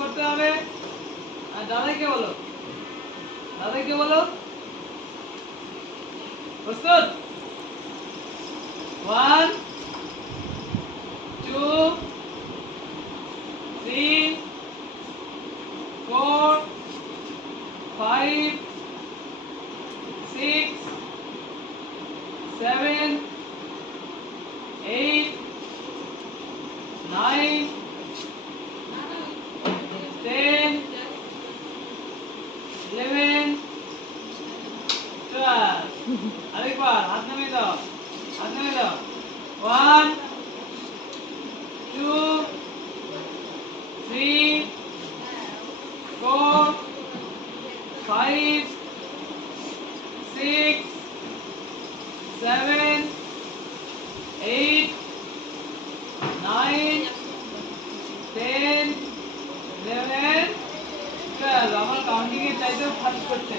করতে হবে। আর দাদাকে বলো, দাদাকে বলো। প্রস্তুত? 1 2 3 4 5 6 7 8 9 10 11 12 আরেকবার হাত নামিয়ে দাও, হাত নামিয়ে দাও। 1 2 3 4 5 6 7 8 9 10 11 12 আমার কাউন্টিং এর চাইতেও ফাস্ট করছে।